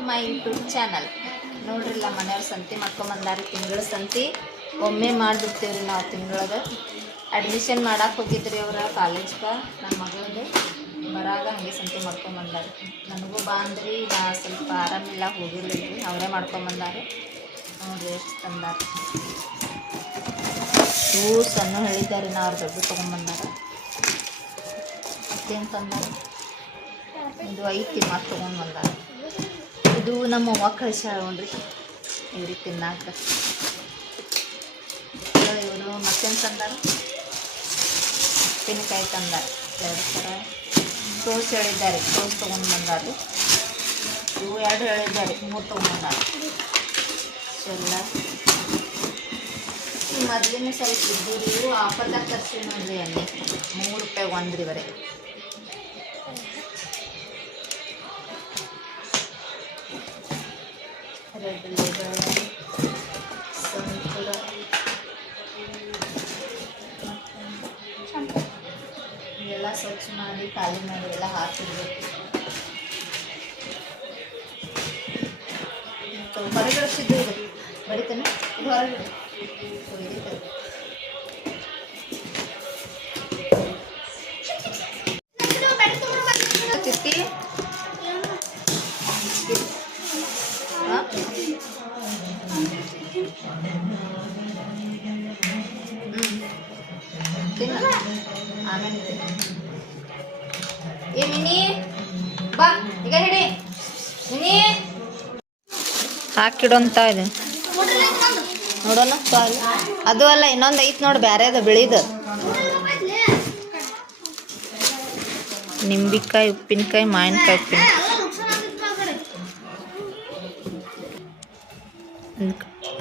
To my YouTube channel. ನೋಡ್ರಿಲ್ಲ ಮನೆಯವ್ರು ಸಂತೆ ಮಾಡ್ಕೊಂಬಂದಾರಿ. ತಿಂಗಳ ಸಂತೆ ಒಮ್ಮೆ ಮಾಡಿಬಿಡ್ತೇವ್ರಿ ನಾವು. ತಿಂಗಳದ ಅಡ್ಮಿಷನ್ ಮಾಡಕ್ಕೆ ಹೋಗಿದ್ರಿ ಅವ್ರ ಕಾಲೇಜ್ಗೆ. ನನ್ನ ಮಗಳದು ಬರಾಗ ಹಾಗೆ ಸಂತೆ ಮಾಡ್ಕೊಂಬಂದಾರಿ. ನನಗೂ ಬಾ ಅಂದ್ರಿ, ನಾ ಸ್ವಲ್ಪ ಆರಾಮಿಲ್ಲ ಹೋಗಿರ್ಲಿಲ್ಲ ರೀ. ಅವರೇ ಮಾಡ್ಕೊಂಬಂದಾರೆ. ನೋಡ್ರಿ ಎಷ್ಟು ತಂದಾರೆ. ಇವು ಸಣ್ಣ ಹೇಳಿದ್ದಾರೆ ನಾ ಅವ್ರ ದೊಡ್ಡ ತೊಗೊಂಬಂದಾರ. ಮತ್ತೇನು ತಂದಾರ? ಇದು ಐತಿ ಮತ್ತು ತೊಗೊಂಡು ಬಂದಾರ. ಇದು ನಮ್ಮ ಅವ್ವ ಕಳಿಸ್ಯಾಳ ನೋಡ್ರಿ ಇವ್ರಿಗೆ ತಿನ್ನಾಕ. ಇವರು ಮತ್ತೇನು ತಂದಾರ? ಉಪ್ಪಿನಕಾಯಿ ತಂದಾರ 2 ಥರ. ಟೋಸ್ ಹೇಳಿದ್ದಾರೆ, ಟೋಸ್ ತೊಗೊಂಡು ಬಂದಾರೆ. ಇವು 2 ಹೇಳಿದ್ದಾರೆ, 3 ತೊಗೊಂಡ್ಬಂದಾರ. ಎಲ್ಲ ಈ ಮೊದಲಿನ ಸ್ವಲ್ಪ ಇದ್ದು ಇವು ಆಫರ್ದಾಗ ತರಿಸಿ ನೋಡ್ರಿ. ಎಣ್ಣೆ 3 ರೂಪಾಯಿ 1 ರೀ ಬರೀ. ರೆಡ್ ಲೇಬಲ್, ಸಂತೂರ, ಇವೆಲ್ಲ ಸ್ವಚ್ಛ ಮಾಡಿ ಖಾಲಿ ಮಾಡಿ ಎಲ್ಲ ಹಾಕಿರ್ಬೇಕು. ಹೊರಗಡೆ ಸಿದ್ದು ಇದು ಬಡಿತಾನೆ. ಇದು ಹೊರಗಡೆ ತಿತ್ತಿ ತಿನ್ನ ಆಮೇಲೆ. ಏ ಮಿನಿ ಬಾ ಈಗ ಹಿಡಿ. ಮಿನಿ ಹಾಕಿಡೋಂತ ಇದೆ ನೋಡೋಣ. ಅದು ಅಲ್ಲ, ಇನ್ನೊಂದು ಐತೆ ನೋಡಿ ಬ್ಯಾರೆದು ಬಿಳಿದು. ನಿಂಬಿಕಾಯಿ, ಉಪ್ಪಿನಕಾಯಿ, ಮಾವಿನಕಾಯಿ ಉಪ್ಪಿನಕಾಯಿ.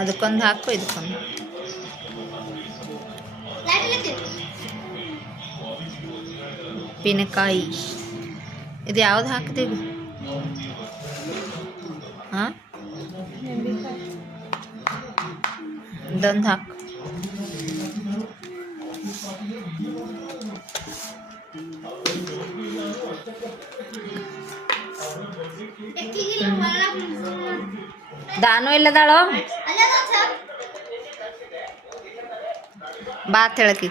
ಅದಕ್ಕೊಂದು ಹಾಕು, ಇದಕ್ಕೊಂದು. ಉಪ್ಪಿನಕಾಯಿ ಇದು ಯಾವ್ದು ಹಾಕ್ತೀವಿ? ಹಾಂ, ಇದೊಂದು ಹಾಕು. ದಾನು ಇಲ್ಲದಾಳೋ ಬಾತ್ ಹೇಳಕಿ.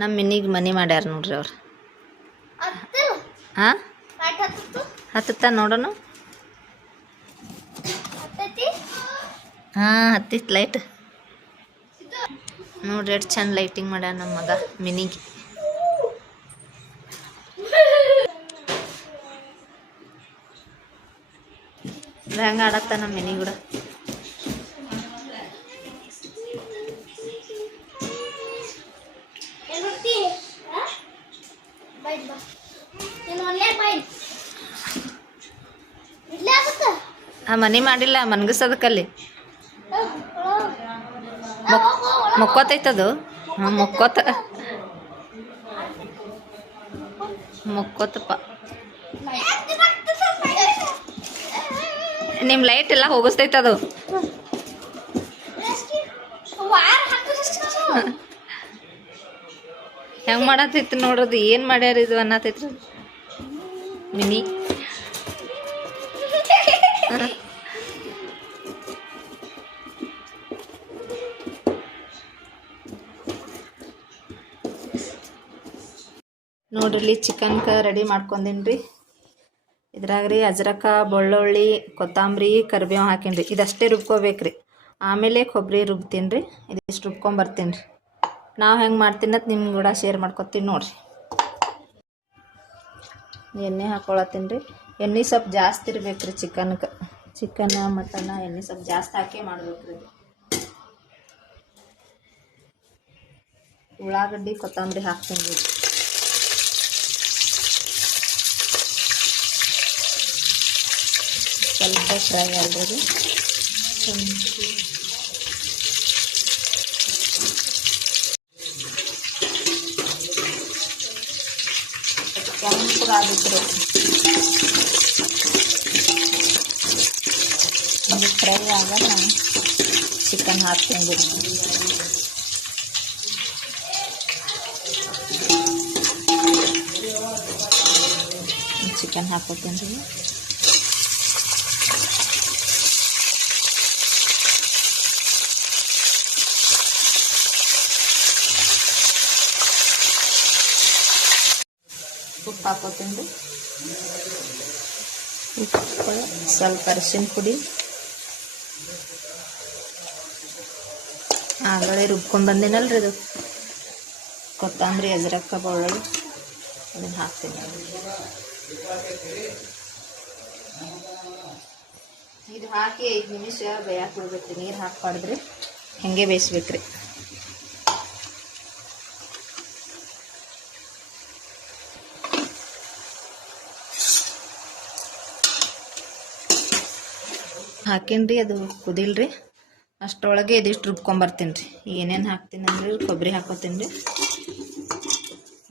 ನಮ್ಮ ಮಿನಿಗೆ ಮನೆ ಮಾಡ್ಯಾರ ನೋಡ್ರಿ ಅವ್ರು. ಹಾಂ, ಹತ್ತತ್ತ ನೋಡೋಣ. ಹಾಂ, ಹತ್ತಿತ್ತು ಲೈಟ್ ನೋಡ್ರಿ. ಎಷ್ಟು ಚಂದ ಲೈಟಿಂಗ್ ಮಾಡ್ಯಾರ ನಮ್ಮ ಮಗ ಮಿನಿಗೆ. ಹೆಂಗೆ ಆಡತ್ತ ನಮ್ಮ ಮಿನಿ ಕೂಡ. ಮನೆ ಮಾಡಿಲ್ಲ, ಮನ್ಗಸದಕ್ಕಲ್ಲಿ ಮೊಕ್ಕೋತೈತದು. ಹಾಂ, ಮೊಕ್ಕೋತಪ್ಪ. ನಿಮ್ಮ ಲೈಟ್ ಎಲ್ಲ ಹೋಗಿಸ್ತೈತದು. ಹೆಂಗೆ ಮಾಡತೈತಿ ನೋಡೋದು. ಏನು ಮಾಡ್ಯಾರ ಇದು ಅನ್ನತೈತ್ರಿ ಮಿನಿ. ನೋಡ್ರಿ ಚಿಕನ್ಕ ರೆಡಿ ಮಾಡ್ಕೊಂಡೀನಿ ರೀ. ಇದ್ರಾಗ ರೀ ಅಜ್ರಕ, ಬೆಳ್ಳುಳ್ಳಿ, ಕೊತ್ತಂಬರಿ, ಕರಿಬೇವು ಹಾಕೀನಿ ರೀ. ಇದಷ್ಟೇ ರುಬ್ಕೋಬೇಕು ರೀ. ಆಮೇಲೆ ಕೊಬ್ಬರಿ ರುಬ್ತೀನಿ ರೀ. ಇದಿಷ್ಟು ರುಬ್ಕೊಂಬರ್ತೀನಿ ರೀ. ನಾವು ಹೆಂಗೆ ಮಾಡ್ತೀನಿ ಅಂತ ನಿಮ್ಗೆ ಕೂಡ ಶೇರ್ ಮಾಡ್ಕೊತೀನಿ ನೋಡಿರಿ. ಎಣ್ಣೆ ಹಾಕ್ಕೊಳತ್ತೀನಿ ರೀ. ಎಣ್ಣೆ ಸ್ವಲ್ಪ ಜಾಸ್ತಿ ಇರ್ಬೇಕು ರೀ ಚಿಕನ್, ಮಟನ್ ಎಣ್ಣೆ ಸ್ವಲ್ಪ ಜಾಸ್ತಿ ಹಾಕಿ ಮಾಡ್ಬೇಕು ರೀ. ಉಳ್ಳಾಗಡ್ಡಿ, ಕೊತ್ತಂಬರಿ ಹಾಕ್ತೀನಿ ರೀ. ಸ್ವಲ್ಪ ಫ್ರೈ ಆಲ್ರೆಡಿ. ಕೆಂಪಗಾಗಿತ್ತು ರೀ. ಇದು ಫ್ರೈ ಆಗ ನಾನು ಚಿಕನ್ ಹಾಕ್ತೀನಿ. ಚಿಕನ್ ಹಾಕೋತೀನಿ ರೀ. ಉಪ್ಪು ಹಾಕೋತೀನಿ ರೀ. ಉಪ್ಪು ಸ್ವಲ್ಪ ಅರಿಶಿನ ಪುಡಿ, ಆಗಲೇ ರುಬ್ಕೊಂಡ್ಬಂದಿನಲ್ರಿ ಇದು ಕೊತ್ತಂಬರಿ, ಅಜ್ರಕ್ಕ, ಬೆಳ್ಳುಳ್ಳಿ ಅದನ್ನು ಹಾಕ್ತೀನಿ. ಇದು ಹಾಕಿ 5 ನಿಮಿಷ ಬೇಯಕ್ಕೆ ಬಿಡ್ಬೇಕು. ನೀರು ಹಾಕ್ಬಾರ್ದ್ರಿ, ಹಾಗೆ ಬೇಯಿಸ್ಬೇಕ್ರಿ. ಹಾಕೀನಿ ಅದು ಕುದಿಲ್ರಿ, ಅಷ್ಟರೊಳಗೆ ಇದಿಷ್ಟು ರುಬ್ಕೊಂಬರ್ತೀನಿ ರೀ. ಏನೇನು ಹಾಕ್ತೀನಿ ಅಂದ್ರೆ ಕೊಬ್ಬರಿ ಹಾಕೋತೀನಿ ರೀ,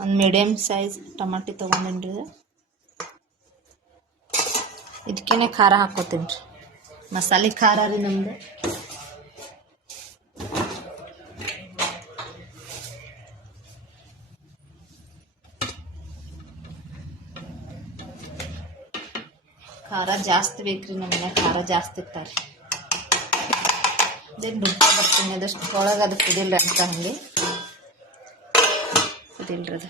ಒಂದು ಮೀಡಿಯಮ್ ಸೈಜ್ ಟಮಾಟಿ ತೊಗೊಂಡೇನಿ ರೀ. ಇದಕ್ಕೇನೆ ಖಾರ ಹಾಕೋತೀನಿ ರೀ, ಮಸಾಲೆ ಖಾರ ರೀ ನಮ್ದು. ಖಾರ ಜಾಸ್ತಿ ಬೇಕ್ರಿ, ನಮ್ಮ ಮನ್ಯಾಗ ಖಾರ ಜಾಸ್ತಿ ಇರ್ತಾರೆ. ಅದೇನು ರುಬ್ಬ ಬರ್ತೀನಿ, ಅದಷ್ಟು ಒಳಗೆ ಅದು ಕುದಿಲ್ರಿ ಅಂತ ಹಂಗೆ ಕುದಿಲ್ರಿ, ಅದು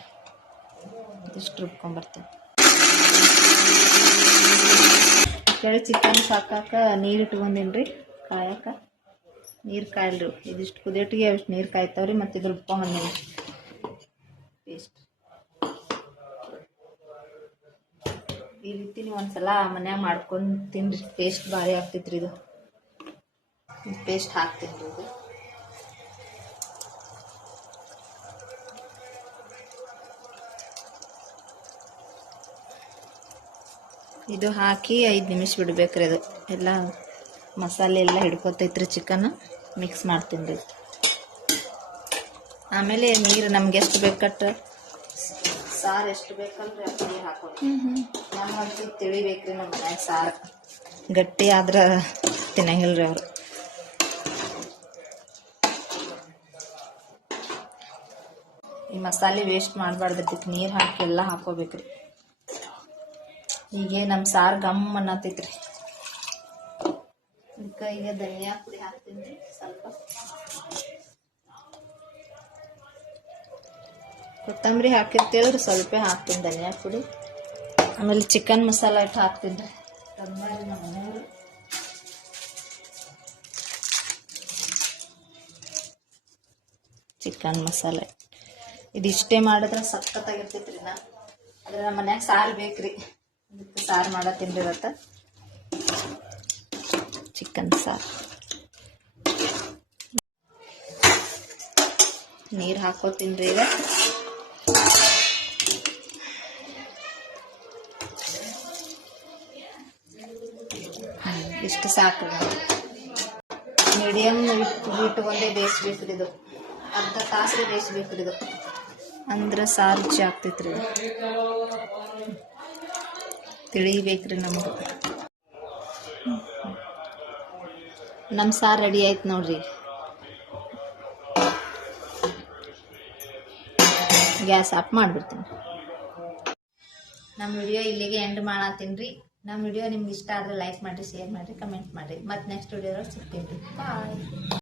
ಇದಿಷ್ಟು ರುಬ್ಕೊಂಬರ್ತೀನಿ. ಕೆಳಗೆ ಚಿಕನ್ ಹಾಕಾಕ ನೀರು ಇಟ್ಕೊಂಡೀನಿ ರೀ ಕಾಯಕ. ನೀರು ಕಾಯಿಲ್ರಿ, ಇದಿಷ್ಟು ಕುದಿಯೊಟ್ಟಿಗೆ ಅಷ್ಟು ನೀರು ಕಾಯ್ತಾವ್ರಿ. ಮತ್ತು ಇದು ರುಬ್ಕೊಂಬಂದೀನಿ ಪೇಸ್ಟ್. ಈ ರೀತಿ ನೀವು ಒಂದ್ಸಲ ಮನ್ಯಾಗ ಮಾಡ್ಕೊಂಡು ತಿನ್ರಿ, ಟೇಸ್ಟ್ ಭಾರಿ ಆಗ್ತೈತ್ರಿ. ಇದು ಪೇಸ್ಟ್ ಹಾಕ್ತೀನಿ ರೀ. ಇದು ಹಾಕಿ 5 ನಿಮಿಷ ಬಿಡ್ಬೇಕ್ರಿ. ಅದು ಎಲ್ಲ ಮಸಾಲೆ ಎಲ್ಲ ಹಿಡ್ಕೊತೈತ್ರಿ ಚಿಕನ್. ಮಿಕ್ಸ್ ಮಾಡ್ತೀನಿ ರೀ. ಆಮೇಲೆ ನೀರು ನಮ್ಗೆ ಎಷ್ಟು ಬೇಕಟ್ಟು, ಸಾರು ಎಷ್ಟು ಬೇಕಲ್ರಿ ಅಷ್ಟು ನೀರು ಹಾಕೋದು. ನಮ್ಗಂತೂ ತಿಳಿಬೇಕ್ರಿ ನಮ್ಮ ಮನ್ಯಾಗ ಸಾರು. ಗಟ್ಟಿ ಆದ್ರೆ ತಿನ್ನಂಗಿಲ್ರಿ ಅವರು. ಈ ಮಸಾಲೆ ವೇಸ್ಟ್ ಮಾಡಬಾರ್ದು, ಅದಕ್ಕೆ ನೀರು ಹಾಕಿ ಎಲ್ಲ ಹಾಕೋಬೇಕ್ರಿ. ಹೀಗೆ ನಮ್ಮ ಸಾರು ಗಮ್ ಅನ್ನತೈತ್ರಿ. ಅದಕ್ಕೆ ಈಗ ಧನಿಯಾ ಪುಡಿ ಹಾಕ್ತೀನಿ ರೀ ಸ್ವಲ್ಪ, ಕೊತ್ತಂಬರಿ ಹಾಕಿರ್ತೇಳ್ರಿ ಸ್ವಲ್ಪ ಹಾಕ್ತೀನಿ ಧನಿಯಾ ಪುಡಿ. ಆಮೇಲೆ ಚಿಕನ್ ಮಸಾಲ ಇಟ್ಟು ಹಾಕ್ತೀನಿ ರೀ. ನಮ್ಮ ಮನೆಯವರು ಚಿಕನ್ ಮಸಾಲೆ ಇದಿಷ್ಟೇ ಮಾಡಿದ್ರೆ ಸಖತ್ತಾಗಿರ್ತೈತ್ರಿ. ಆದರೆ ನಮ್ಮ ಮನ್ಯಾಗ ಸಾರು ಬೇಕ್ರಿ, ಅದಕ್ಕೆ ಸಾರು ಮಾಡತ್ತೀನಿ ರೀ ಇವತ್ತು. ಚಿಕನ್ ಸಾರು. ನೀರು ಹಾಕೋತೀನಿ ರೀ ಈಗ. ಇಷ್ಟು ಸಾಕು. ಮೀಡಿಯಮ್ ಇಟ್ಕೊಂಡೇ ಬೇಯಿಸ್ಬೇಕ್ರಿ ಇದು. ಅರ್ಧ ತಾಸು ಬೇಯಿಸ್ಬೇಕ್ರಿ ಇದು, ಅಂದ್ರೆ ಸಾರು ರುಚಿ ಆಗ್ತೈತ್ರಿ. ತಿಳಿಬೇಕ್ರಿ ನಮ್ಗೆ. ನಮ್ಮ ಸಾರು ರೆಡಿ ಆಯ್ತು ನೋಡ್ರಿ. ಗ್ಯಾಸ್ ಆಫ್ ಮಾಡಿಬಿಡ್ತೀನಿ. ನಮ್ಮ ವಿಡಿಯೋ ಇಲ್ಲಿಗೆ ಎಂಡ್ ಮಾಡತ್ತೀನಿ ರೀ. ನಮ್ಮ ವಿಡಿಯೋ ನಿಮ್ಗೆ ಇಷ್ಟ ಆದರೆ ಲೈಕ್ ಮಾಡಿರಿ, ಶೇರ್ ಮಾಡಿರಿ, ಕಮೆಂಟ್ ಮಾಡಿರಿ. ಮತ್ತು ನೆಕ್ಸ್ಟ್ ವಿಡಿಯೋದಾಗ ಸಿಗ್ತೀನಿ ರೀ. ಬಾಯ್.